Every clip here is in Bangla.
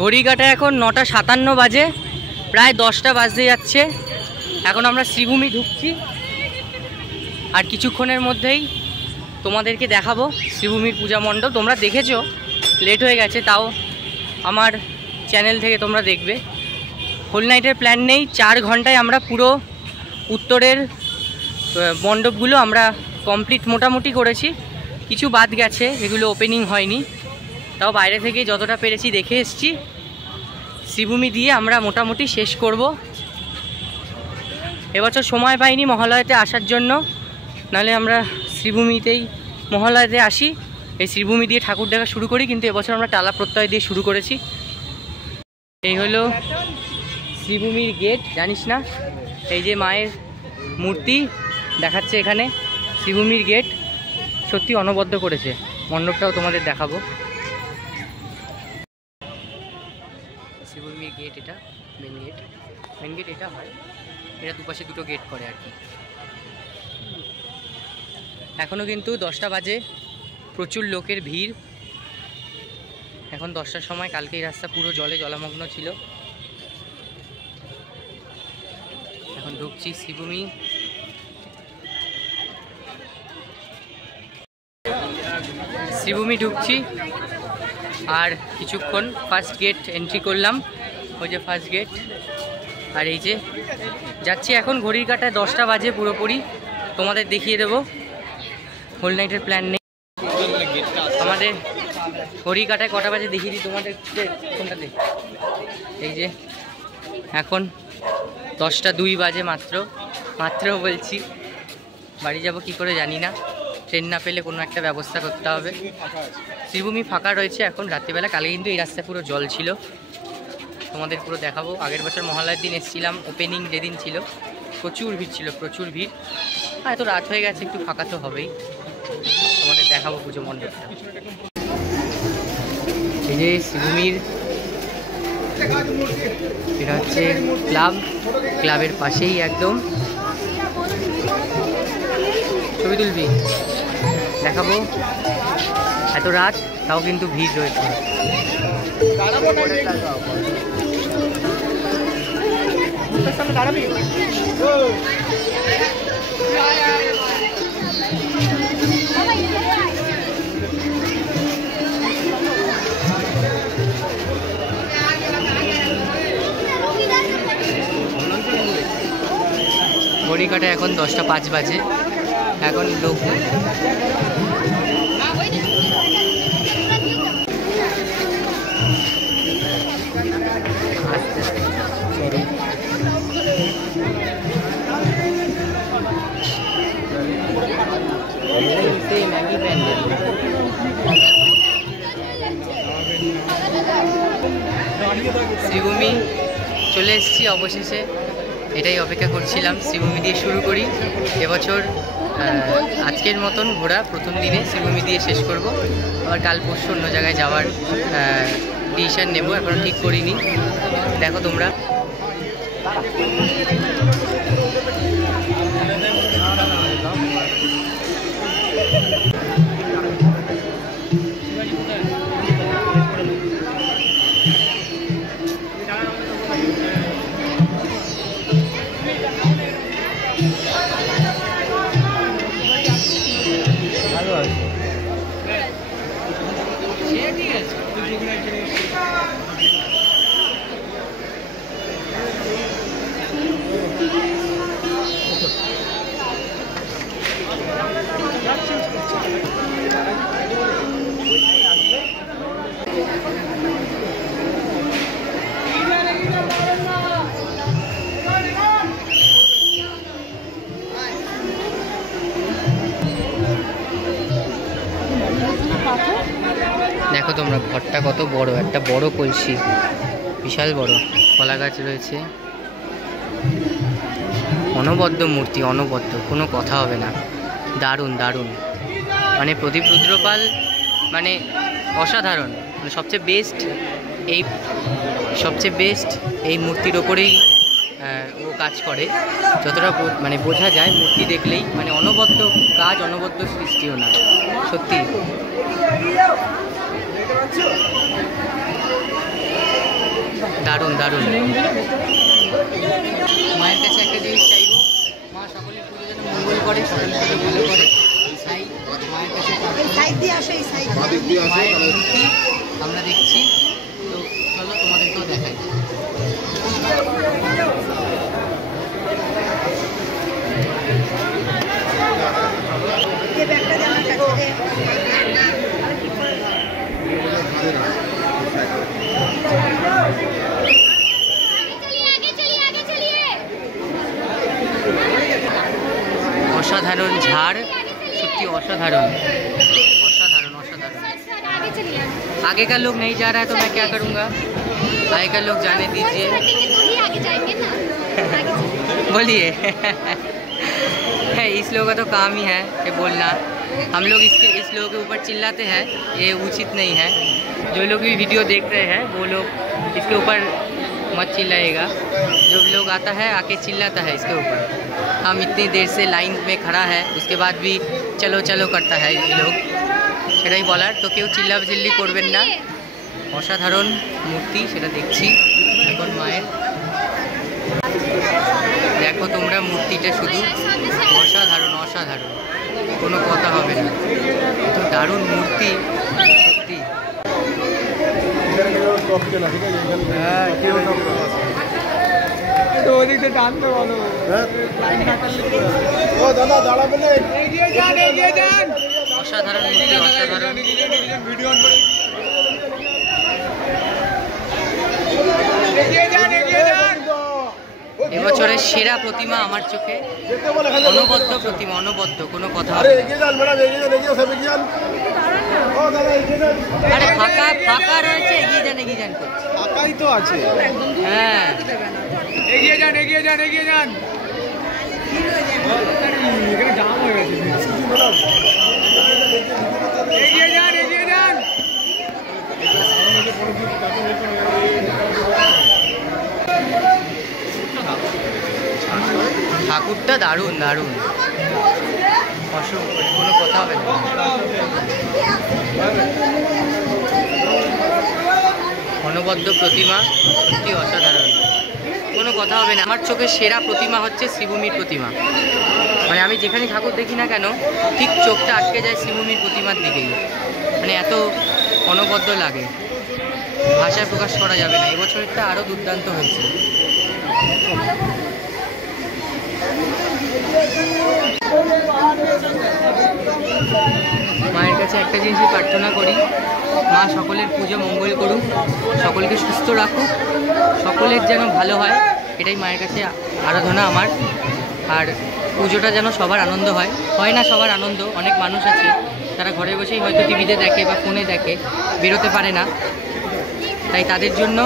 ঘড়ি কাটায় এখন 9:57 বাজে, প্রায় 10টা বাজতে যাচ্ছে। এখন আমরা শ্রীভূমি ঢুকছি, আর কিছুক্ষণের মধ্যেই তোমাদেরকে দেখাবো শ্রীভূমির পূজা মণ্ডপ। তোমরা দেখেছো, লেট হয়ে গেছে, তাও আমার চ্যানেল থেকে তোমরা দেখবে। হোল নাইটের প্ল্যান নেই, 4 ঘন্টায় আমরা পুরো উত্তরের মণ্ডপগুলো আমরা কমপ্লিট মোটামুটি করেছি। কিছু বাদ গেছে, এগুলো ওপেনিং হয়নি, তাও বাইরে থেকে যতটা পেরেছি দেখে এসেছি। শ্রীভূমি দিয়ে আমরা মোটামুটি শেষ করব। এবছর সময় পাইনি মহালয়াতে আসার জন্য, নাহলে আমরা শ্রীভূমিতেই মহালয়াতে আসি, এই শ্রীভূমি দিয়ে ঠাকুর দেখা শুরু করি, কিন্তু এবছর আমরা টালা প্রত্যয় দিয়ে শুরু করেছি। এই হলো শ্রীভূমির গেট, জানিস না? এই যে মায়ের মূর্তি দেখাচ্ছে এখানে, শ্রীভূমির গেট সত্যি অনবদ্য করেছে। মণ্ডপটাও তোমাদের দেখাবো। শ্রীভূমির গেট, এটা মেন গেট এটা হয়, এটা দুপাশে দুটো গেট করে আর কি। এখনও কিন্তু 10টা বাজে, প্রচুর লোকের ভিড়। এখন 10টার সময়, কালকে এই রাস্তা পুরো জলে জলমগ্ন ছিল। এখন ঢুকছি শ্রীভূমি। শ্রীভূমি ঢুকছি আর কিছুক্ষণ, ফার্স্ট গেট এন্ট্রি করলাম, ওই যে ফার্স্ট গেট। আর এই যে যাচ্ছি এখন, ঘড়ির কাঁটায় 10টা বাজে পুরোপুরি। তোমাদের দেখিয়ে দেবো, হোল নাইটের প্ল্যান নেই আমাদের। ঘড়ি কাঁটায় কটা বাজে দেখিয়ে দিই তোমাদের, কোনটাতে? এই যে এখন 10টা 2 বাজে মাত্র বলছি। বাড়ি যাব কি করে জানি না, ট্রেন না পেলে কোনো একটা ব্যবস্থা করতে হবে। শ্রীভূমি ফাঁকা রয়েছে এখন রাত্রিবেলা, কালকে কিন্তু এই রাস্তায় পুরো জল ছিল, তোমাদের পুরো দেখাবো। আগের বছর মহালয়ার দিন এসেছিলাম, ওপেনিং যেদিন ছিল, প্রচুর ভিড় ছিল, প্রচুর ভিড়। আর এত রাত হয়ে গেছে, একটু ফাঁকা তো হবেই, তোমাদের দেখাবো পুজো মণ্ডপটা। এই যে শ্রীভূমির, এটা হচ্ছে ক্লাবের পাশেই একদম। ছবি তুলবি? দেখাবো। এত রাত তাও কিন্তু ভিড় রয়েছে। ঘড়ি কাটায় এখন 10টা 5 বাজে, এখন লোক শ্রীভূমি চলে এসেছি অবশেষে। এটাই অপেক্ষা করছিলাম, শ্রীভূমি দিয়ে শুরু করি এবছর। আজকের মতন ঘোরা প্রথম দিনে শ্রীভূমি দিয়ে শেষ করব, আবার কাল পরশু অন্য জায়গায় যাওয়ার ডিসিশন নেব, এখনও ঠিক করিনি। দেখো তোমরা। দেখো তোমরা, ঘরটা কত বড়, একটা বড় কলসি, বিশাল বড়, কলা গাছ রয়েছে, অনবদ্য মূর্তি, অনবদ্য, কোনো কথা হবে না। দারুণ দারুণ, মানে প্রদীপ রুদ্রপাল মানে অসাধারণ, মানে সবচেয়ে বেস্ট এই মূর্তির ওপরেই ও কাজ করে, যতটা মানে বোঝা যায় মূর্তি দেখলেই। মানে অনবদ্য কাজ, অনবদ্য সৃষ্টিও না, সত্যি। দারুণ দারুণ। মায়ের কাছে একটা জিনিস চাইবো, মা সকলের পুজো যেন মঙ্গল করে, সকলের পুজো ভালো করে। তাই মায়ের কাছে মায়ের মূর্তি আমরা দেখছি, তো চলো তোমাদেরকেও দেখাই। অসাধারণ ঝাড়, सच्ची असाधारण असाधारण असाधारण। आगे का लोग नहीं जा रहा है तो मैं क्या करूँगा, आगे का लोग जाने दीजिए। बोलिए। इस लोगों का तो काम ही है ये बोलना, हम लोग इस लोगों के ऊपर चिल्लाते हैं, ये उचित नहीं है। जो लोग भी वीडियो देख रहे हैं वो लोग इसके ऊपर मत चिल्लाइएगा, जो लोग आता है आके चिल्लाता है इसके ऊपर। हम इतनी देर से लाइन में खड़ा है उसके बाद भी चलो चलो करता है ये लोग, সেটাই বলার। তো কেউ চিল্লাচিল্লি করবেন না। অসাধারণ মূর্তি সেটা দেখছি এখন মায়ের। দেখো তোমরা মূর্তিটা শুধু অসাধারণ অসাধারণ, কোনো কথা হবে না, এত দারুণ মূর্তি সত্যি। অসাধারণ মূর্তি অসাধারণ। এবছরের সেরা প্রতিমা আমার চোখে অনবদ্য প্রতিমা, অনবদ্য, কোনো কথা হবে না। আরে ফাঁকা ফাঁকা রয়েছে, এগিয়ে যান এগিয়ে যান করছে, ফাঁকাই তো আছে। হ্যাঁ এগিয়ে যান এগিয়ে যান এগিয়ে যান। এখানে জাম হয়ে গেছে, এগিয়ে যান এগিয়ে যান। ঠাকুরটা দারুণ দারুণ, কোনো কথা হবে না। অনবদ্য প্রতিমা সত্যি অসাধারণ, কোনো কথা হবে না। আমার চোখে সেরা প্রতিমা হচ্ছে শ্রীভূমির প্রতিমা, মানে আমি যেখানে ঠাকুর দেখি না কেন ঠিক চোখটা আটকে যায় শ্রীভূমির প্রতিমার দিকেই, মানে এত অনবদ্য লাগে, ভাষায় প্রকাশ করা যাবে না। এবছরেরটা আরও দুর্দান্ত হয়েছে। মায়ের কাছে একটা জিনিসই প্রার্থনা করি, মা সকলের পুজো মঙ্গল করুক, সকলকে সুস্থ রাখুক, সকলের যেন ভালো হয়, এটাই মায়ের কাছে আরাধনা আমার। আর পুজোটা যেন সবার আনন্দ হয়, হয় না সবার আনন্দ, অনেক মানুষ আছে তারা ঘরে বসেই হয়তো টিভিতে দেখে বা ফোনে দেখে, বেরোতে পারে না, তাই তাদের জন্য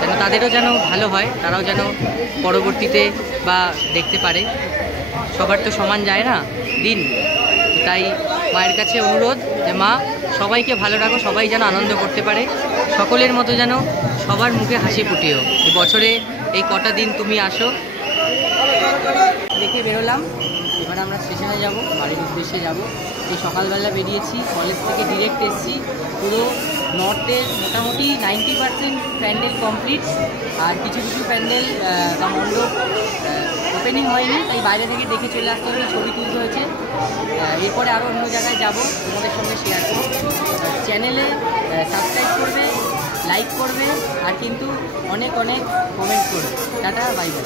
যেন তাদেরও যেন ভালো হয়, তারাও যেন পরবর্তীতে বা দেখতে পারে। সবার তো সমান যায় না দিন, তাই মায়ের কাছে অনুরোধ যে মা সবাইকে ভালো রাখো, সবাই যেন আনন্দ করতে পারে, সকলের মতো যেন সবার মুখে হাসি ফুটিও। বছরে এই কটা দিন তুমি আসো। দেখে বেরোলাম, এবার আমরা স্টেশনে যাব, বাড়ির উদ্দেশ্যে যাব। এই সকালবেলা বেরিয়েছি, কলেজ থেকে ডিরেক্ট এসেছি। পুরো নর্থের মোটামুটি 90% প্যান্ডেল কমপ্লিট, আর কিছু কিছু প্যান্ডেল বা মণ্ডপ ওপেনিং হয়নি, তাই বাইরে থেকে দেখে চলে আসতে হবে, ছবি তুলতে হয়েছে। এরপরে আরও অন্য জায়গায় যাব, তোমাদের সঙ্গে শেয়ার করব। চ্যানেলে সাবস্ক্রাইব করবে, লাইক করবে, আর কিন্তু অনেক অনেক কমেন্ট করবে। Tata, bye bye.